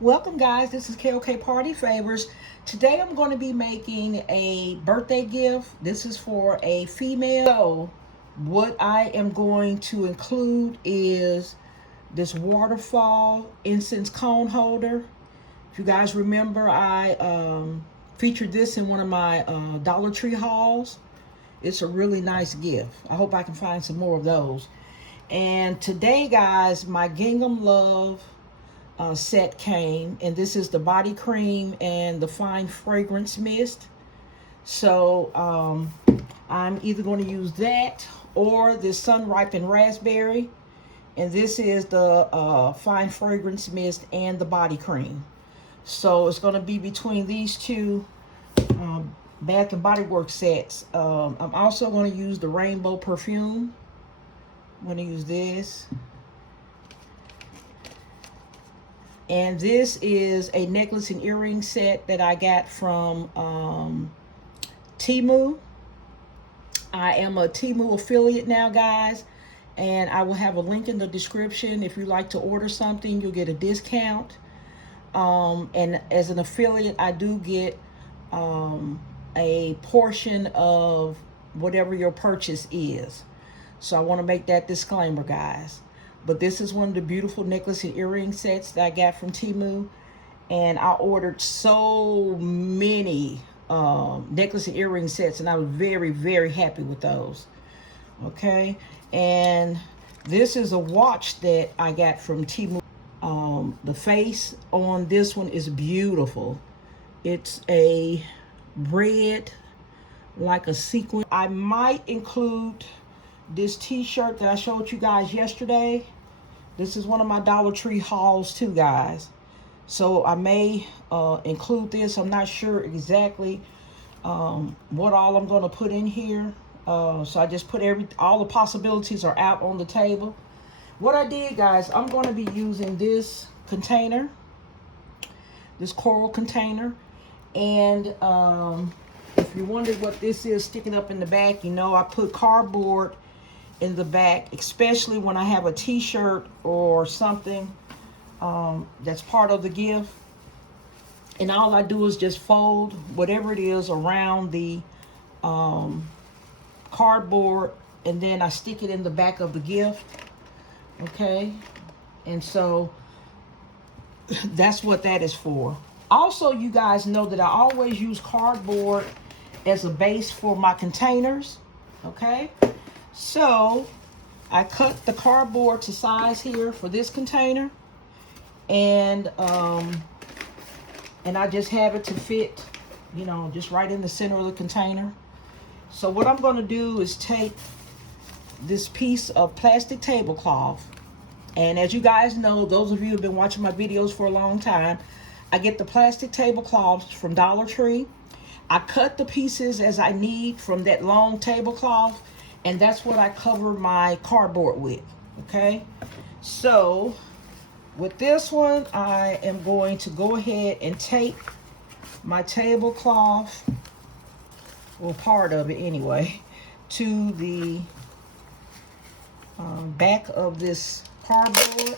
Welcome guys, this is KOK Party Favors. Today I'm going to be making a birthday gift. This is for a female. So what I am going to include is this Waterfall Incense Cone Holder. If you guys remember, I featured this in one of my Dollar Tree hauls. It's a really nice gift. I hope I can find some more of those. And today guys, my Gingham Love set came, and this is the body cream and the fine fragrance mist. So I'm either going to use that or this sun ripened raspberry, and this is the fine fragrance mist and the body cream. So it's going to be between these two Bath and Body Works sets. I'm also going to use the rainbow perfume. I'm going to use this. And this is a necklace and earring set that I got from Temu. I am a Temu affiliate now, guys. And I will have a link in the description. If you like to order something, you'll get a discount. And as an affiliate, I do get a portion of whatever your purchase is. So I want to make that disclaimer, guys. But this is one of the beautiful necklace and earring sets that I got from Temu. And I ordered so many necklace and earring sets, and I was very, very happy with those. Okay. And this is a watch that I got from Temu. The face on this one is beautiful. It's a red, like a sequin. I might include this t-shirt that I showed you guys yesterday. This is one of my Dollar Tree hauls too, guys. So I may include this. I'm not sure exactly what all I'm going to put in here. So I just put all the possibilities are out on the table. What I did, guys, I'm going to be using this container, this coral container. And if you wondered what this is sticking up in the back, you know, I put cardboard in the back, especially when I have a t-shirt or something that's part of the gift. And all I do is just fold whatever it is around the cardboard, and then I stick it in the back of the gift. Okay, and so that's what that is for. Also, you guys know that I always use cardboard as a base for my containers. Okay, so I cut the cardboard to size here for this container, and I just have it to fit, you know, just right in the center of the container. So what I'm going to do is take this piece of plastic tablecloth, and as you guys know, those of you who have been watching my videos for a long time, I get the plastic tablecloths from Dollar Tree. I cut the pieces as I need from that long tablecloth, and that's what I cover my cardboard with. Okay, so with this one, I am going to go ahead and tape my tablecloth, well, part of it anyway, to the back of this cardboard.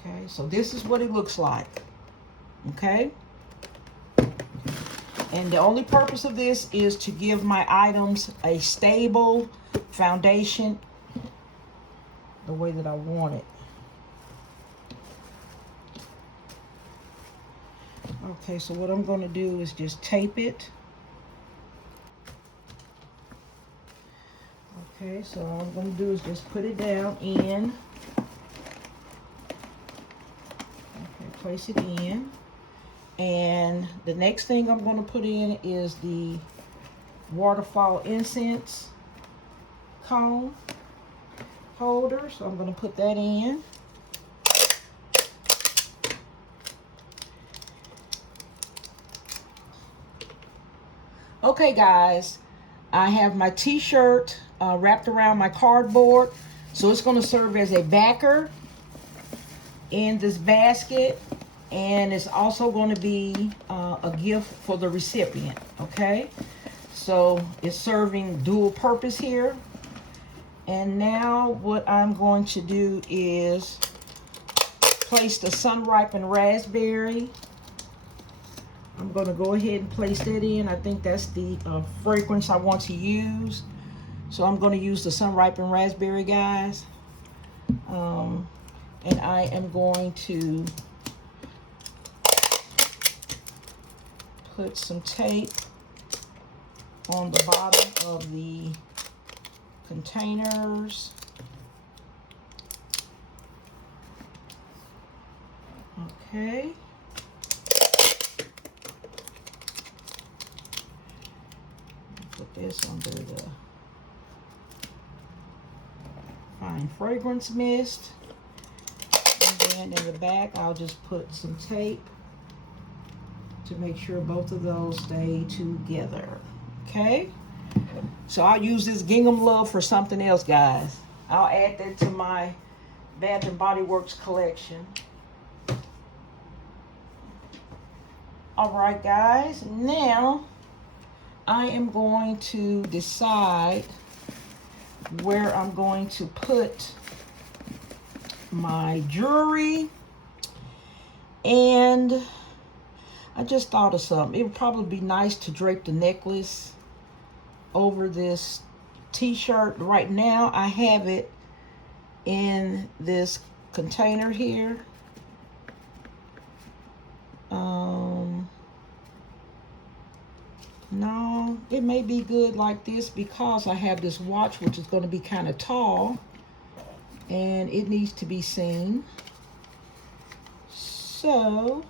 Okay, so this is what it looks like. Okay, and the only purpose of this is to give my items a stable foundation the way that I want it. Okay, so what I'm going to do is just tape it. Okay, so all I'm going to do is just put it down in. Okay, place it in. And the next thing I'm going to put in is the Waterfall Incense Cone Holder. So I'm going to put that in. Okay, guys, I have my t-shirt wrapped around my cardboard. So it's going to serve as a backer in this basket. And it's also going to be a gift for the recipient. Okay, so it's serving dual purpose here. And now what I'm going to do is place the sun-ripened raspberry. I'm going to go ahead and place that in. I think that's the fragrance I want to use. So I'm going to use the sun-ripened raspberry, guys. And I am going to put some tape on the bottom of the containers. Okay. Put this under the fine fragrance mist. And then in the back, I'll just put some tape to make sure both of those stay together. Okay? So I'll use this gingham love for something else, guys. I'll add that to my Bath and Body Works collection. All right, guys. Now I am going to decide where I'm going to put my jewelry. And I just thought of something. It would probably be nice to drape the necklace over this t-shirt. Right now I have it in this container here. No, it may be good like this because I have this watch which is going to be kind of tall and it needs to be seen. So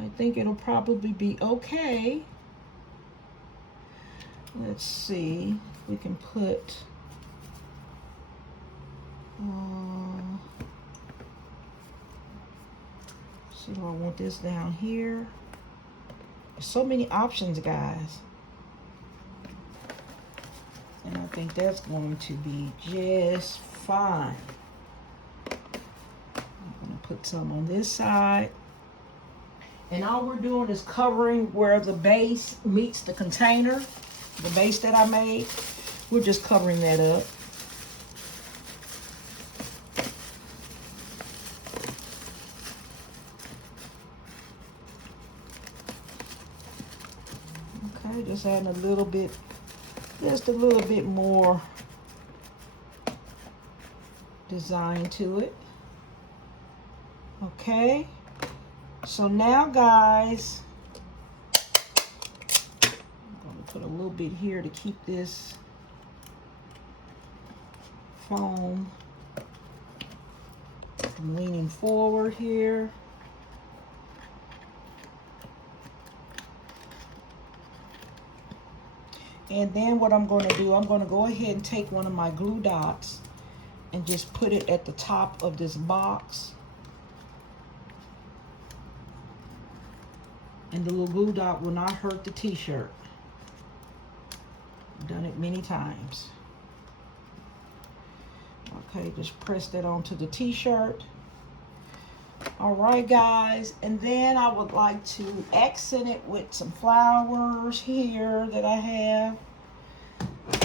I think it'll probably be okay. Let's see if we can put do I want this down here? There's so many options, guys. And I think that's going to be just fine. I'm going to put some on this side. And all we're doing is covering where the base meets the container, the base that I made. We're just covering that up. Okay, just adding a little bit, just a little bit more design to it. Okay. So now, guys, I'm going to put a little bit here to keep this foam from leaning forward here. And then what I'm going to do, I'm going to go ahead and take one of my glue dots and just put it at the top of this box. And the little glue dot will not hurt the t-shirt. I've done it many times. Okay, just press that onto the t-shirt. All right, guys. And then I would like to accent it with some flowers here that I have.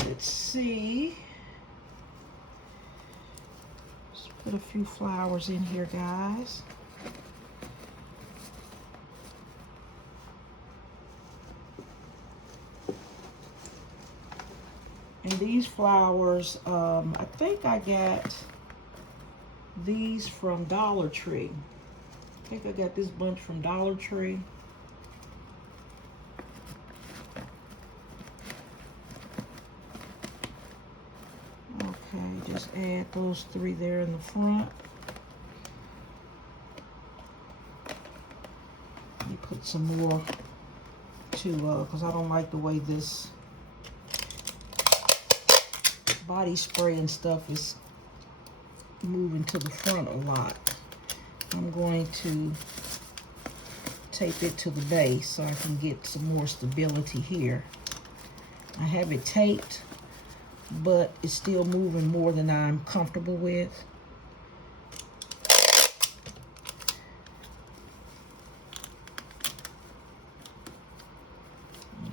Let's see. Just put a few flowers in here, guys. And these flowers, I think I got these from Dollar Tree. I think I got this bunch from Dollar Tree. Okay, just add those three there in the front. Let me put some more to, because I don't like the way this body spray and stuff is moving to the front a lot. I'm going to tape it to the base so I can get some more stability here. I have it taped, but it's still moving more than I'm comfortable with.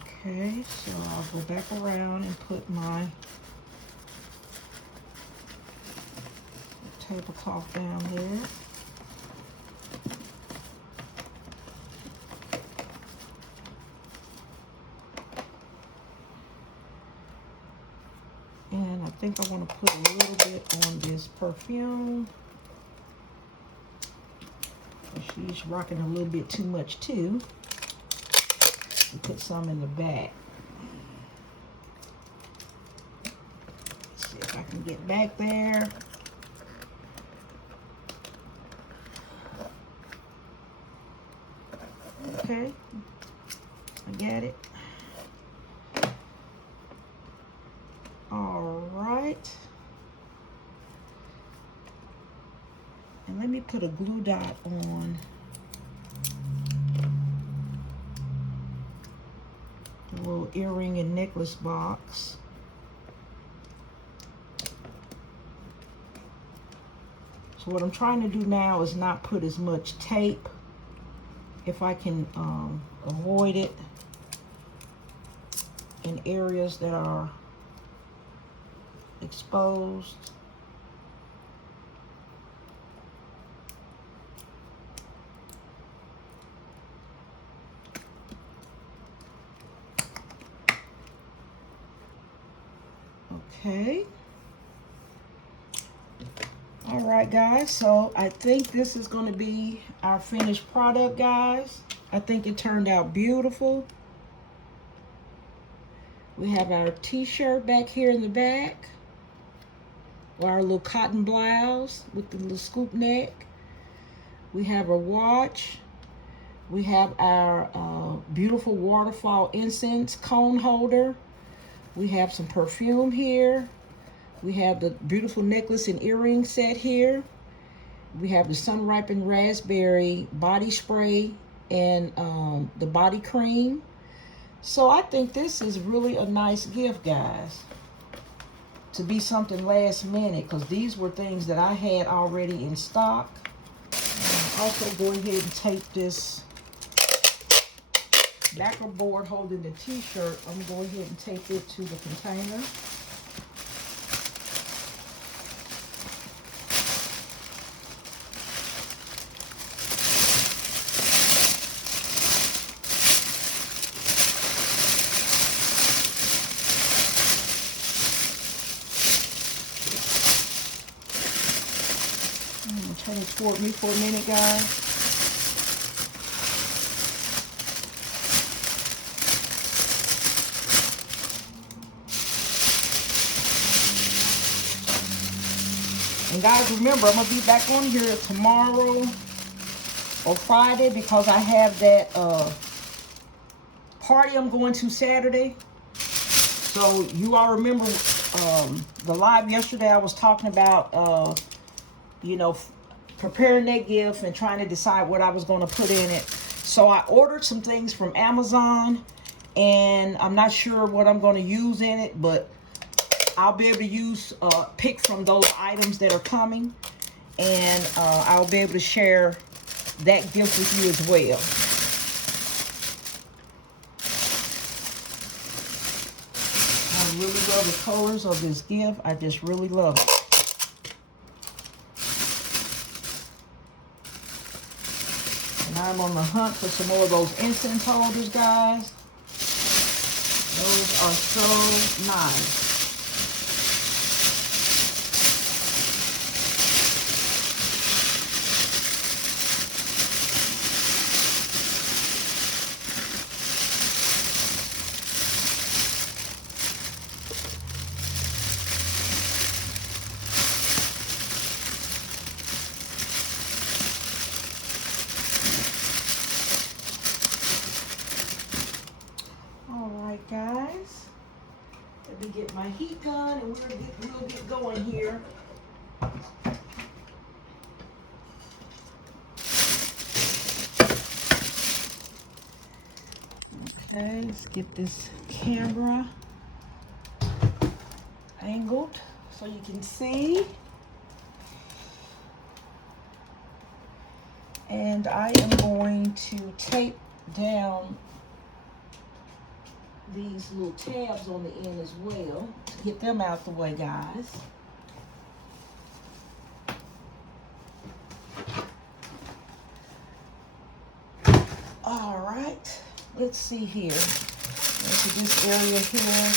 Okay, so I'll go back around and put my tablecloth down there. And I think I want to put a little bit on this perfume. She's rocking a little bit too much too. We put some in the back. Let's see if I can get back there. Okay, I got it. All right. And let me put a glue dot on the little earring and necklace box. So what I'm trying to do now is not put as much tape, if I can avoid it, in areas that are exposed. Okay. All right, guys, so I think this is going to be our finished product, guys. I think it turned out beautiful. We have our t-shirt back here in the back, our little cotton blouse with the little scoop neck. We have a watch. We have our beautiful Waterfall Incense Cone Holder. We have some perfume here. We have the beautiful necklace and earring set here. We have the sun-ripened raspberry body spray and the body cream. So I think this is really a nice gift, guys, to be something last minute, because these were things that I had already in stock. I'm also go ahead and tape this backer board holding the t-shirt. I'm going to go ahead and tape it to the container. Turn it toward me for a minute, guys. And guys, remember, I'm going to be back on here tomorrow or Friday, because I have that party I'm going to Saturday. So you all remember the live yesterday, I was talking about, you know, preparing that gift and trying to decide what I was going to put in it. So I ordered some things from Amazon, and I'm not sure what I'm going to use in it, but I'll be able to use, pick from those items that are coming, and I'll be able to share that gift with you as well. I really love the colors of this gift. I just really love it. And I'm on the hunt for some more of those incense holders, guys. Those are so nice. Guys, let me get my heat gun and we'll get going here. Okay, let's get this camera angled so you can see. And I am going to tape down these little tabs on the end as well to get them out the way, guys. All right, let's see here. Into this area here.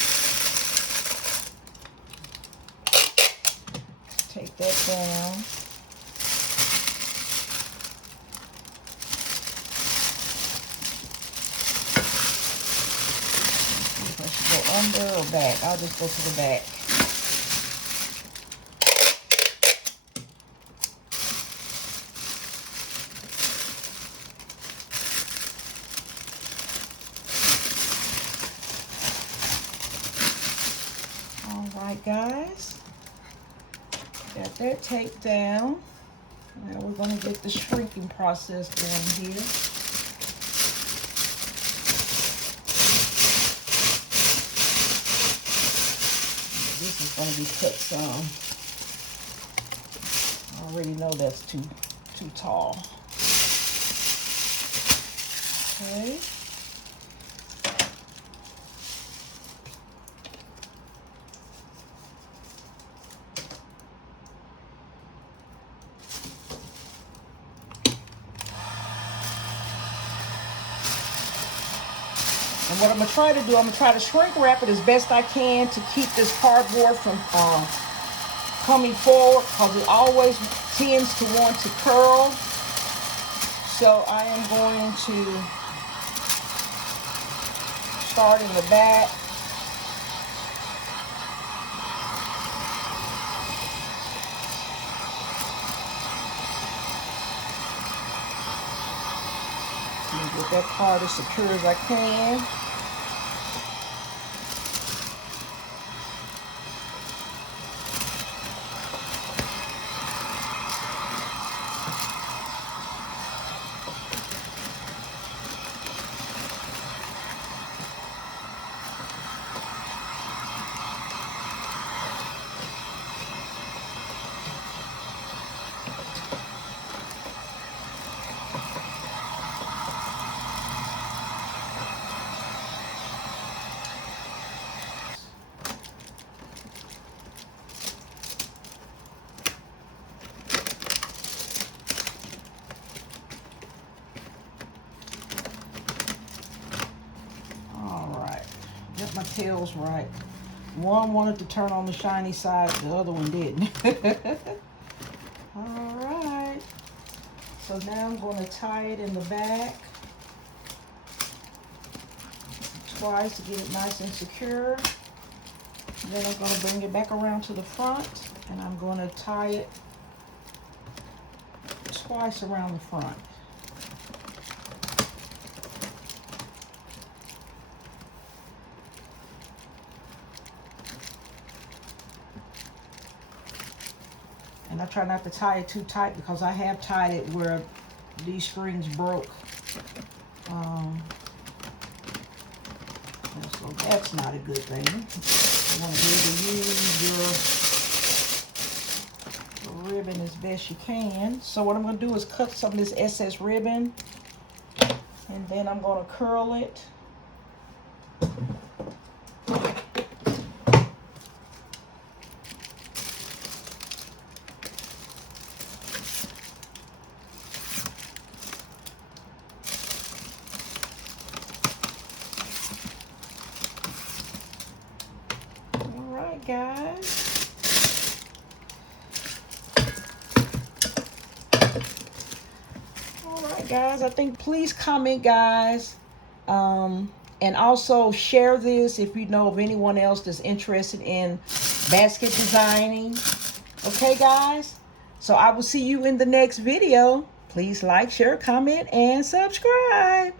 Take that down. If I should go under or back. I'll just go to the back. Guys, got that taped down. Now we're going to get the shrinking process going here. This is going to be cut some. I already know that's too tall. Okay. And what I'm going to try to do, I'm going to try to shrink wrap it as best I can to keep this cardboard from coming forward, because it always tends to want to curl. So I am going to start in the back. Get that part as secure as I can. Get my tails right. One wanted to turn on the shiny side, the other one didn't. All right. So now I'm going to tie it in the back twice to get it nice and secure. Then I'm going to bring it back around to the front, and I'm going to tie it twice around the front. And I try not to tie it too tight, because I have tied it where these strings broke. So that's not a good thing. You want to be able to use your ribbon as best you can. So what I'm going to do is cut some of this excess ribbon, and then I'm going to curl it. Guys, all right guys, I think please comment, guys, and also share this if you know of anyone else that's interested in basket designing. Okay guys, so I will see you in the next video. Please like, share, comment, and subscribe.